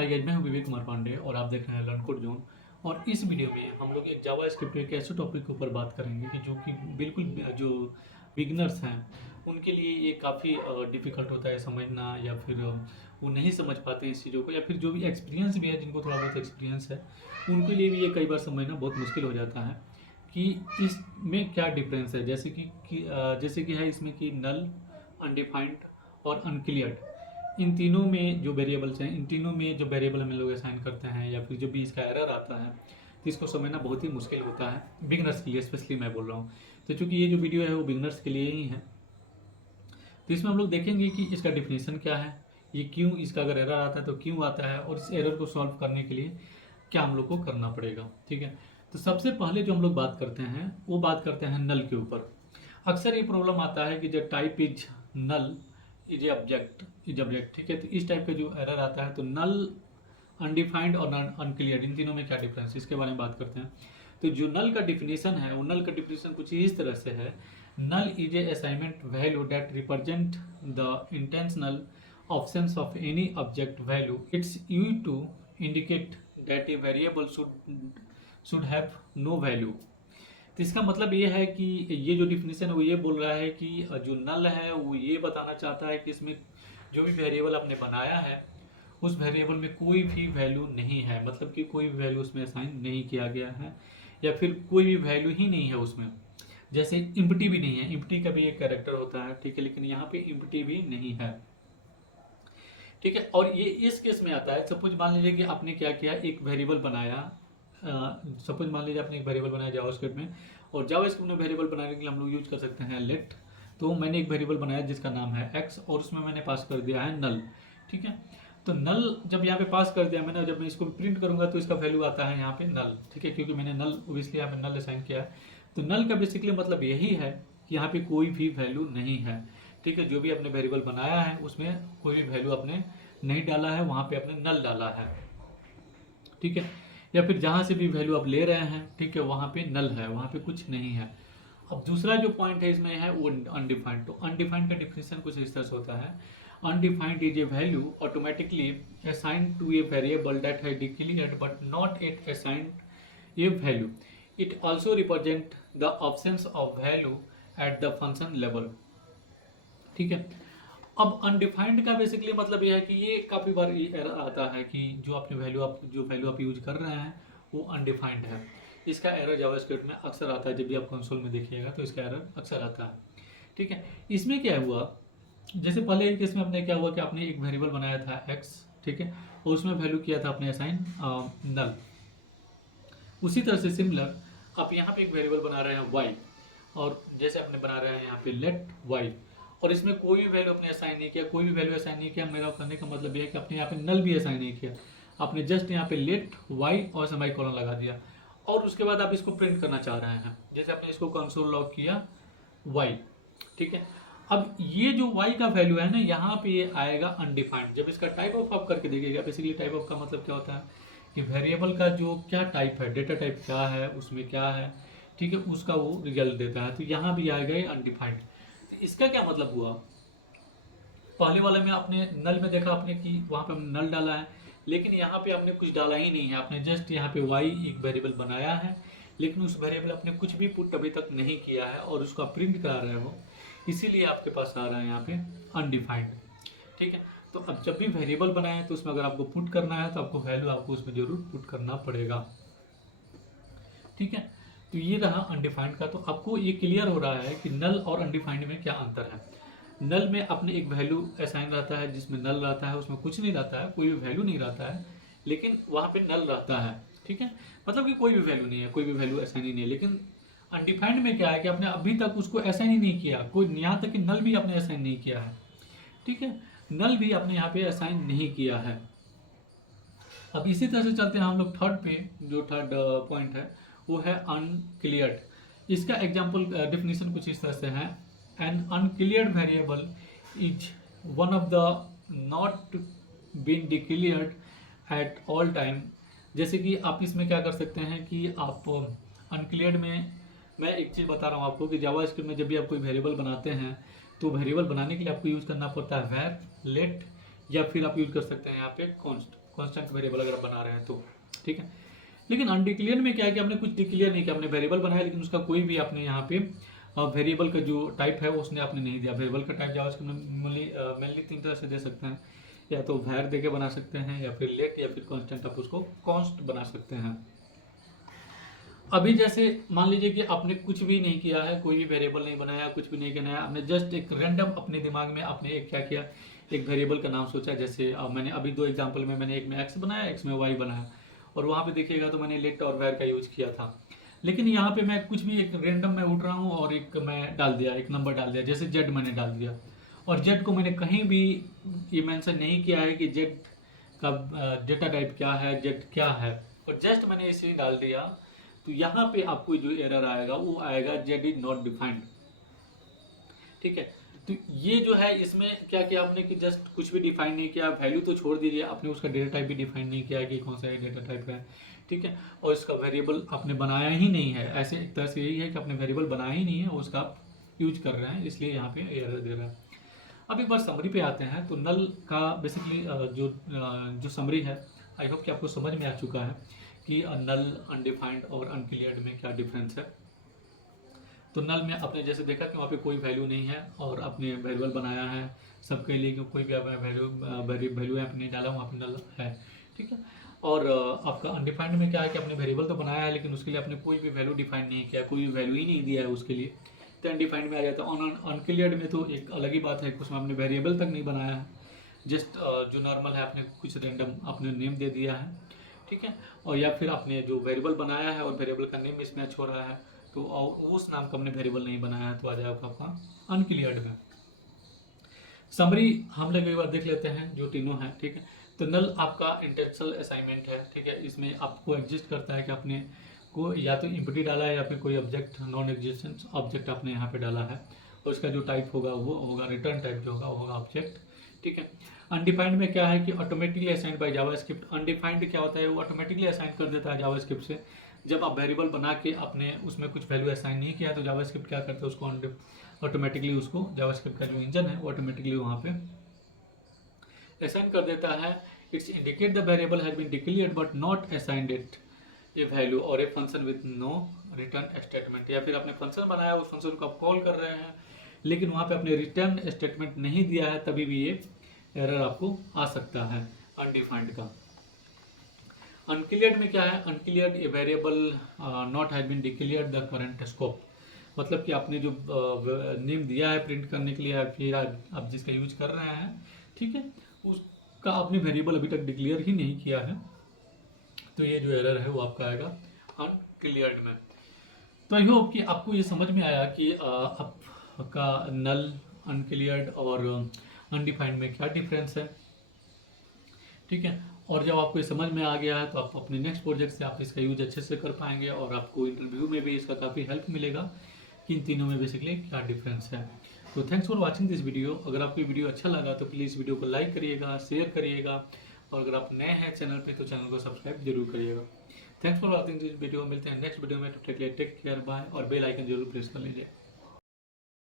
Hi guys, मैं हूं विवेक कुमार पांडे और आप देख रहे हैं लर्न कोड जोन। और इस वीडियो में हम लोग एक जावा स्क्रिप्ट के एक ऐसे टॉपिक के ऊपर बात करेंगे कि जो कि बिल्कुल जो बिगनर्स हैं उनके लिए ये काफ़ी डिफ़िकल्ट होता है समझना, या फिर वो नहीं समझ पाते इस चीज़ों को, या फिर जो भी एक्सपीरियंस भी है, जिनको थोड़ा बहुत एक्सपीरियंस है उनके लिए भी ये कई बार समझना बहुत मुश्किल हो जाता है कि इसमें क्या डिफरेंस है। जैसे कि है इसमें कि नल, अनडिफाइंड और अनक्लियर्ड, इन तीनों में जो वेरिएबल्स हैं, इन तीनों में जो वेरिएबल हम लोग असाइन करते हैं या फिर जो भी इसका एरर आता है, तो इसको समझना बहुत ही मुश्किल होता है बिगनर्स के लिए, स्पेशली मैं बोल रहा हूँ। तो चूंकि ये जो वीडियो है वो बिगनर्स के लिए ही है, तो इसमें हम लोग देखेंगे कि इसका डिफिनेशन क्या है, ये क्यों, इसका अगर एरर आता है तो क्यों आता है, और इस एरर को सॉल्व करने के लिए क्या हम लोग को करना पड़ेगा। ठीक है, तो सबसे पहले जो हम लोग बात करते हैं वो बात करते हैं नल के ऊपर। अक्सर ये प्रॉब्लम आता है कि जो type is null is object, ठीक है। तो इस टाइप का जो एरर आता है, तो नल, अनडिफाइंड और अनक्लियर, इन तीनों में क्या डिफरेंस, इसके बारे में बात करते हैं। तो जो नल का डिफिनेशन है, वो नल का डिफिनेशन कुछ इस तरह से है: null is a assignment value that represent the intentional options of any object value. It's used to indicate that a variable should have no value. तो इसका मतलब ये है कि ये जो डिफिनेशन है वो ये बोल रहा है कि जो नल है वो ये बताना चाहता है कि इसमें जो भी वेरिएबल आपने बनाया है उस वेरिएबल में कोई भी वैल्यू नहीं है, मतलब कि कोई भी वैल्यू उसमें असाइन नहीं किया गया है, या फिर कोई भी वैल्यू ही नहीं है उसमें। जैसे इम्प्टी भी नहीं है, इम्प्टी का भी एक कैरेक्टर होता है, ठीक है, लेकिन यहाँ पे इम्प्टी भी नहीं है। ठीक है, और ये इस केस में आता है, सपोज मान लीजिए कि आपने क्या किया, एक वेरिएबल बनाया। सपोज मान लीजिए आपने एक वेरिएबल बनाया जावास्क्रिप्ट में, और जावास्क्रिप्ट में वेरिएबल बनाने के लिए हम लोग यूज कर सकते हैं लेट। तो मैंने एक वेरिएबल बनाया जिसका नाम है एक्स, और उसमें मैंने पास कर दिया है नल। ठीक है, तो नल जब यहाँ पे पास कर दिया मैंने, जब मैं इसको प्रिंट करूंगा तो इसका वैल्यू आता है यहाँ पे नल। ठीक है, क्योंकि मैंने नल ओबियसली यहाँ पे नल असाइन किया है। तो नल का बेसिकली मतलब यही है कि यहाँ पे कोई भी वैल्यू नहीं है। ठीक है, जो भी आपने वेरिएबल बनाया है उसमें कोई भी वैल्यू आपने नहीं डाला है, वहाँ पे आपने नल डाला है। ठीक है, या फिर जहाँ से भी वैल्यू आप ले रहे हैं, ठीक है, वहाँ पे नल है, वहाँ पे कुछ नहीं है। अब दूसरा जो पॉइंट है इसमें है वो अनडिफाइंड। तो अनडिफाइंड का डिफिनेशन कुछ इस तरह से होता है: undefined is a value automatically assigned to a variable that है declared but not at assigned a value. It also represent the options of value at the function level. ठीक है, अब अनडिफाइंड का बेसिकली मतलब यह है कि ये काफ़ी बार ये एरर आता है कि जो वैल्यू आप यूज कर रहे हैं वो अनडिफाइंड है। इसका एरर जावास्क्रिप्ट में अक्सर आता है, जब भी आप कंसोल में देखिएगा तो इसका एरर अक्सर आता है। ठीक है, इसमें क्या हुआ, जैसे पहले एक केस में आपने क्या हुआ कि आपने एक वेरिएबल बनाया था एक्स, ठीक है, और उसमें वैल्यू किया था आपने असाइन नल। उसी तरह से सिमिलर आप यहाँ पे एक वेरिएबल बना रहे हैं वाई, और जैसे आपने बना रहे हैं यहाँ पे लेट वाई, और इसमें कोई भी वैल्यू आपने असाइन नहीं किया, कोई भी वैल्यू असाइन नहीं किया। मेरा करने का मतलब यह है कि आपने यहाँ पे नल भी असाइन नहीं किया, आपने जस्ट यहाँ पे लेट वाई और सेमी कोलन लगा दिया, और उसके बाद आप इसको प्रिंट करना चाह रहे हैं। जैसे आपने इसको कंसोल लॉग किया वाई, ठीक है, अब ये जो y का वैल्यू है ना, यहाँ पे ये आएगा अनडिफाइंड। जब इसका टाइप ऑफ आप करके देखिएगा, बेसिकली टाइप ऑफ का मतलब क्या होता है कि वेरिएबल का जो क्या टाइप है, डेटा टाइप क्या है, उसमें क्या है, ठीक है, उसका वो रिजल्ट देता है। तो यहाँ भी आएगा ये अनडिफाइंड। तो इसका क्या मतलब हुआ, पहले वाले में आपने नल में देखा आपने कि वहाँ पे हमने नल डाला है, लेकिन यहाँ पे आपने कुछ डाला ही नहीं है, आपने जस्ट यहाँ पे y एक वेरिएबल बनाया है, लेकिन उस वेरिएबल आपने कुछ भी पुट अभी तक नहीं किया है और उसका प्रिंट करा रहे हो, इसीलिए आपके पास आ रहा है यहाँ पे अनडिफाइंड। ठीक है, तो अब जब भी वेरिएबल बनाए तो उसमें अगर आपको पुट करना है तो आपको वैल्यू आपको उसमें जरूर पुट करना पड़ेगा। ठीक है, तो ये रहा अनडिफाइंड का। तो आपको ये क्लियर हो रहा है कि नल और अनडिफाइंड में क्या अंतर है। नल में अपने एक वैल्यू असाइन रहता है, जिसमें नल रहता है, उसमें कुछ नहीं रहता है, कोई भी वैल्यू नहीं रहता है, लेकिन वहाँ पे नल रहता है। ठीक है, मतलब कि कोई भी वैल्यू नहीं है, कोई भी वैल्यू असाइन ही नहीं है। लेकिन अनडिफाइंड में क्या है कि आपने अभी तक उसको असाइन ही नहीं किया, कोई यहाँ तक कि नल भी आपने असाइन नहीं किया है। ठीक है, नल भी आपने यहाँ पे असाइन नहीं किया है। अब इसी तरह से चलते हैं हम लोग थर्ड पे, जो थर्ड पॉइंट है वो है अनक्लियर्ड। इसका एग्जाम्पल डिफिनीशन कुछ इस तरह से है: an uncleared variable is one of the not been declared at all time. जैसे कि आप इसमें क्या कर सकते हैं कि आप अनक्लियर्ड में, मैं एक चीज़ बता रहा हूँ आपको कि जावास्क्रिप्ट में जब भी आप कोई वेरिएबल बनाते हैं तो वेरिएबल बनाने के लिए आपको यूज़ करना पड़ता है वैर, लेट, या फिर आप यूज़ कर सकते हैं यहाँ पे कॉन्स्ट। कांस्टेंट वेरिएबल अगर आप बना रहे हैं तो, ठीक है। लेकिन अनडिक्लेयर्ड में क्या है कि आपने कुछ डिक्लेयर नहीं किया, आपने वेरिएबल बनाया लेकिन उसका कोई भी आपने यहाँ पे वेरिएबल का जो टाइप है उसने आपने नहीं दिया। वेरिएबल का टाइप जावास्क्रिप्ट में मेनली 3 तरह से दे सकते हैं, या तो var दे के बना सकते हैं, या फिर let, या फिर कांस्टेंट आप उसको कॉन्स्ट बना सकते हैं। अभी जैसे मान लीजिए कि आपने कुछ भी नहीं किया है, कोई भी वेरिएबल नहीं बनाया, कुछ भी नहीं बनाया, आपने जस्ट एक रैंडम अपने दिमाग में आपने एक क्या किया, एक वेरिएबल का नाम सोचा। जैसे मैंने अभी 2 एग्जांपल में, मैंने एक में x बनाया, एक में y बनाया, और वहाँ पे देखिएगा तो मैंने लेट और वैर का यूज किया था। लेकिन यहाँ पे मैं कुछ भी एक रैंडम में उठ रहा हूँ और एक मैं डाल दिया, एक नंबर डाल दिया, जैसे z मैंने डाल दिया, और z को मैंने कहीं भी ये मेंशन नहीं किया है कि z का डेटा टाइप क्या है, z क्या है, और जस्ट मैंने इसे डाल दिया। तो यहाँ पे आपको जो एरर आएगा वो आएगा z इज नॉट डिफाइंड, ठीक है। तो ये जो है इसमें क्या किया आपने कि जस्ट कुछ भी डिफाइन नहीं किया, वैल्यू तो छोड़ दीजिए, आपने उसका डेटा टाइप भी डिफाइन नहीं किया कि कौन सा डेटा टाइप है, ठीक है। और इसका वेरिएबल आपने बनाया ही नहीं है, ऐसे एक तरह से यही है कि आपने वेरिएबल बनाया ही नहीं है, उसका आप यूज कर रहे हैं, इसलिए यहाँ पे एरर दे रहा है। अब एक बार समरी पे आते हैं। तो नल का बेसिकली जो समरी है, आई होप कि आपको समझ में आ चुका है कि नल, अनडिफाइंड और अनक्लियर्ड में क्या डिफरेंस है। तो नल में आपने जैसे देखा कि वहाँ पे कोई वैल्यू नहीं है, और आपने वेरिएबल बनाया है सबके लिए कि कोई भी वैल्यू आपने डाला वहाँ पे नल है, ठीक है। और आपका अनडिफाइंड में क्या है कि आपने वेरिएबल तो बनाया है लेकिन उसके लिए आपने कोई भी वैल्यू डिफाइन नहीं किया, कोई भी वैल्यू ही नहीं दिया है उसके लिए, तो अनडिफाइंड में आ जाता है। अनक्लियर्ड में तो एक अलग ही बात है, उसमें आपने वेरिएबल तक नहीं बनाया है, जस्ट जो नॉर्मल है आपने कुछ रैंडम आपने नेम दे दिया है, ठीक है। और या फिर आपने जो वेरिएबल बनाया है और वेरिएबल का नेम मिसमैच हो रहा है, तो उस नाम का हमने वेरिएबल नहीं बनाया है, तो आ जाएगा आपका अनक्लियर्ड में। समरी हम लोग एक बार देख लेते हैं जो तीनों है, ठीक है। तो नल आपका इंटेंशनल असाइनमेंट है, ठीक है। इसमें आपको एग्जिस्ट करता है कि आपने को या तो इम्पटी डाला है या फिर कोई ऑब्जेक्ट, नॉन एग्जिस्टेंस ऑब्जेक्ट आपने यहाँ पे डाला है, और उसका जो टाइप होगा वो होगा रिटर्न टाइप, जो होगा वो होगा ऑब्जेक्ट, ठीक है। अनडिफाइंड में क्या है कि automatically assigned by JavaScript. Undefined क्या होता है, वो ऑटोमेटिकली असाइन कर देता है जावास्क्रिप्ट से। जब आप वेरिएबल बना के आपने उसमें कुछ वैल्यू असाइन नहीं किया तो जावास्क्रिप्ट क्या करता है, उसको ऑटोमेटिकली उसको जावास्क्रिप्ट का जो इंजन है वो ऑटोमेटिकली वहाँ पे असाइन कर देता है। It's indicate the variable has been declared but not assigned it a value और a function with no return statement. या फिर आपने फंक्शन बनाया, उस फंक्शन को आप कॉल कर रहे हैं लेकिन वहाँ पे आपने रिटर्न स्टेटमेंट नहीं दिया है, तभी भी ये एरर आपको आ सकता है अनडिफाइंड का। अनक्लियर्ड में क्या है, uncleared a variable not has been declared the current scope. मतलब कि आपने जो नेम दिया है प्रिंट करने के लिए या फिर आप जिसका यूज कर रहे हैं, ठीक है, उसका आपने वेरिएबल अभी तक डिक्लेयर ही नहीं किया है, तो ये जो एरर है वो आपका आएगा अनक्लियर्ड में। तो आई होप कि आपको ये समझ में आया कि आपका नल, अनक्लियर्ड और अनडिफाइंड में क्या डिफरेंस है, ठीक है। और जब आपको ये समझ में आ गया है तो आप अपने नेक्स्ट प्रोजेक्ट से आप इसका यूज अच्छे से कर पाएंगे, और आपको इंटरव्यू में भी इसका काफ़ी हेल्प मिलेगा कि इन तीनों में बेसिकली क्या डिफरेंस है। तो thanks for watching this video. अगर आपको वीडियो अच्छा लगा तो प्लीज़ वीडियो को लाइक करिएगा, शेयर करिएगा, और अगर आप नए हैं चैनल पे तो चैनल को सब्सक्राइब जरूर करिएगा। Thanks for watching this video. मिलते हैं नेक्स्ट वीडियो में, तो टेक केयर, बाय, और बेल आइकन जरूर प्रेस कर लीजिए।